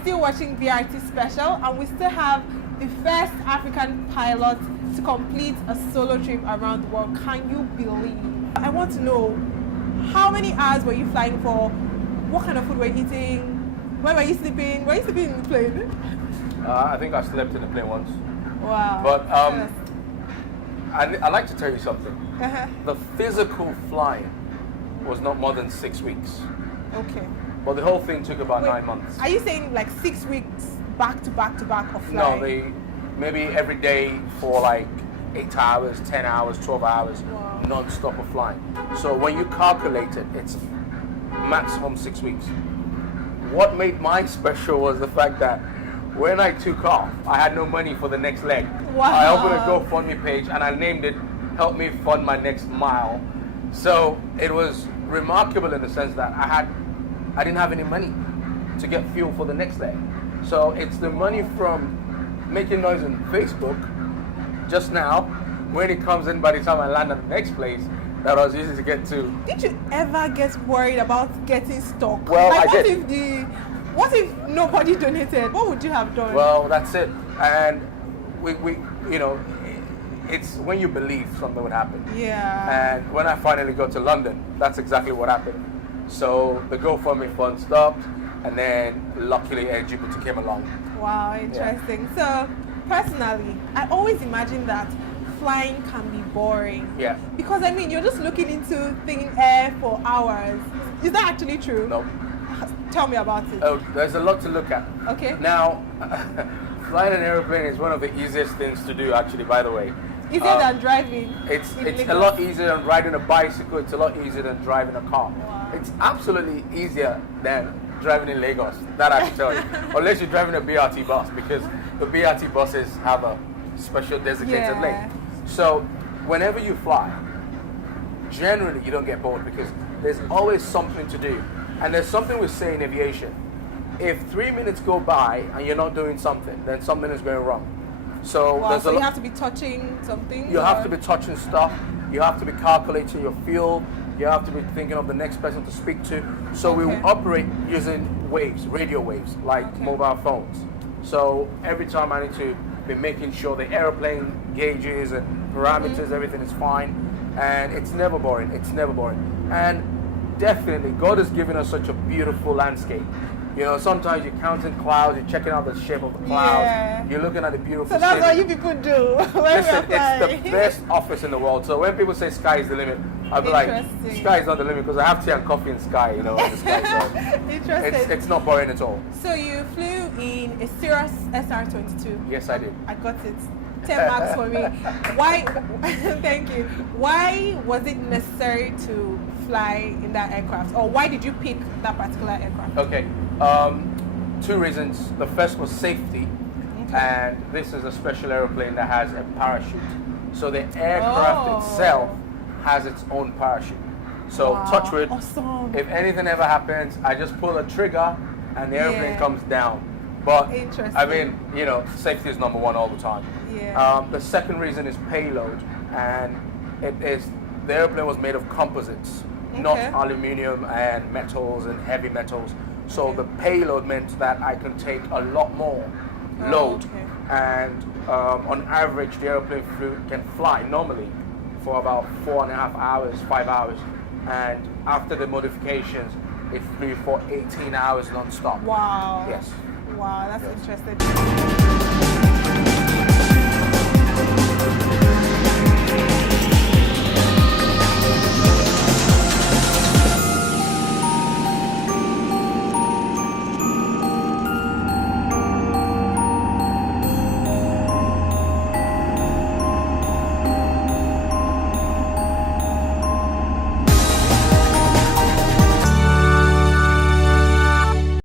still watching BRT Special, and we still have the first African pilot to complete a solo trip around the world. Can you believe? I want to know, how many hours were you flying for? What kind of food were you eating? Where were you sleeping? Were you sleeping in the plane? I think I slept in the plane once. Wow. But Yes. I'd like to tell you something. Uh-huh. The physical flying was not more than 6 weeks. Okay. But the whole thing took about Wait, 9 months. Are you saying like 6 weeks back to back to back of No, flying? maybe every day for like 8 hours, 10 hours, 12 hours, Wow. non-stop of flying. So when you calculate it, it's maximum 6 weeks. What made mine special was the fact that when I took off, I had no money for the next leg. Wow. I opened a GoFundMe page and I named it "Help Me Fund My Next Mile." So it was remarkable in the sense that I didn't have any money to get fuel for the next leg. So it's the money from making noise on Facebook just now, when it comes in by the time I land at the next place, that I was using to get to. Did you ever get worried about getting stuck? Well, like, I did. What if nobody donated? What would you have done? Well, that's it. And we you know, it's when you believe something would happen. Yeah. And when I finally got to London, that's exactly what happened. So the GoFundMe fund stopped, and then luckily Air Jupiter came along. Wow, interesting. So, personally, I always imagine that flying can be boring. Yeah. Because, I mean, you're just looking into thin air for hours. Is that actually true? No. Tell me about it. Oh, there's a lot to look at. Okay. Now, flying an airplane is one of the easiest things to do, actually, by the way. Easier than driving. It's in a Lagos. lot easier than riding a bicycle. It's a lot easier than driving a car. Wow. It's absolutely easier than driving in Lagos. That I can tell you. Unless you're driving a BRT bus, because the BRT buses have a special designated Yeah. lane. So whenever you fly, generally you don't get bored because there's always something to do. And there's something we say in aviation. If 3 minutes go by and you're not doing something, then something is going wrong. So Wow, there's so a you lot. have to be touching something? You have or- to be touching stuff. You have to be calculating your fuel. You have to be thinking of the next person to speak to. So we Okay. operate using waves, radio waves, like Okay. mobile phones. So every time I need to be making sure the airplane gauges and parameters, everything is fine. And it's never boring. It's never boring. And definitely, God has given us such a beautiful landscape. You know, sometimes you're counting clouds, you're checking out the shape of the clouds, Yeah. you're looking at the beautiful So that's what scenery. you people do when Listen, we're it's flying. the best office in the world. So when people say sky is the limit, I'll be like, Interesting. sky is not the limit because I have tea and coffee in sky, you know, in the sky. So Interesting. it's not boring at all. So you flew in a Cirrus SR-22. Yes, I did. I got it. 10 marks for me. Why? Thank you. Why was it necessary to fly in that aircraft, or why did you pick that particular aircraft? Okay, two reasons. The first was safety, and this is a special airplane that has a parachute. So the aircraft Oh. itself has its own parachute. So Wow, touch wood, awesome. if anything ever happens, I just pull a trigger and the airplane Yeah. comes down. But Interesting. I mean, you know, safety is number one all the time. Yeah. The second reason is payload, and the airplane was made of composites, not Okay. aluminium and metals and heavy metals. So Okay. the payload meant that I can take a lot more Oh, load, okay. and on average, the airplane can fly normally for about 4.5 hours, 5 hours, and after the modifications, it flew for 18 hours non-stop. Wow. Yes. Wow, that's Yes. interesting.